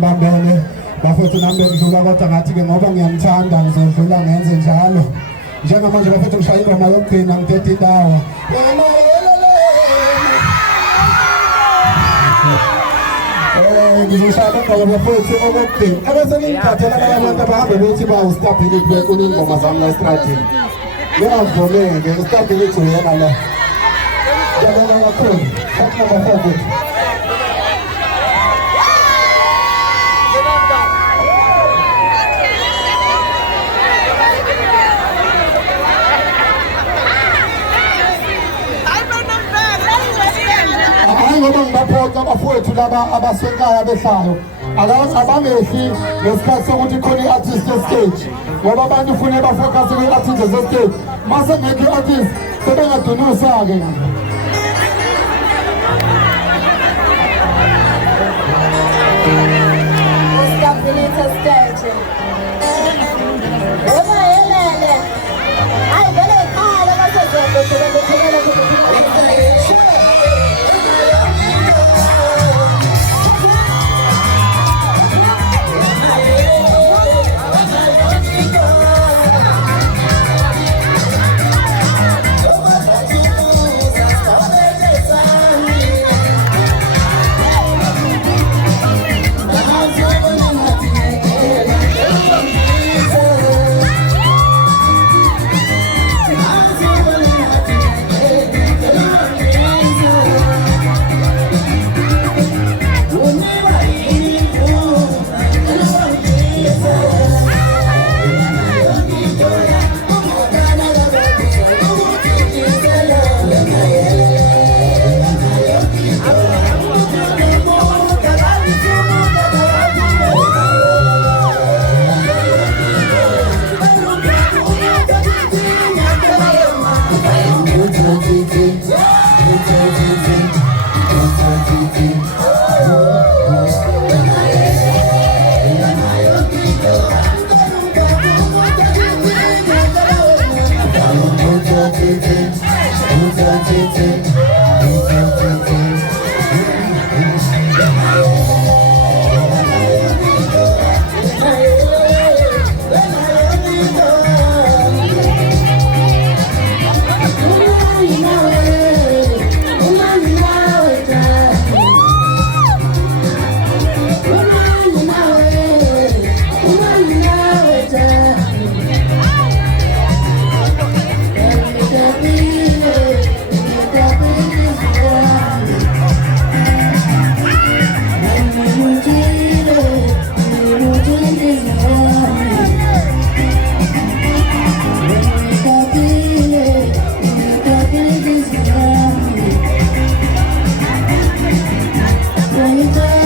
Bambone bafethu nami bengidlula kodwa ngathi-ke ngoba ngiyamthanda ngizodlula ngenze njalo njengamanje bafethu ngishaya ingoma yokugcina ngithethe indawo ngizoshaya ingoma bafethu okokugcina ebese ngingiphathela abantu abahambe bethi bawustabhile kubekuna iy'ngoma zami la estradini ngiyavumeke ustabhile ijuyena la ngiyabonga kakhulu hathi nabafethu ngoba ngibaphoqa abafowethu laba abasenkaya behlayo abangehli ngesikhathi sokuthi khona i-artist estage ngoba abantu ufune bafocuse kwi-artist estage mase ngekho i-artist sebengadunusa-ke When you got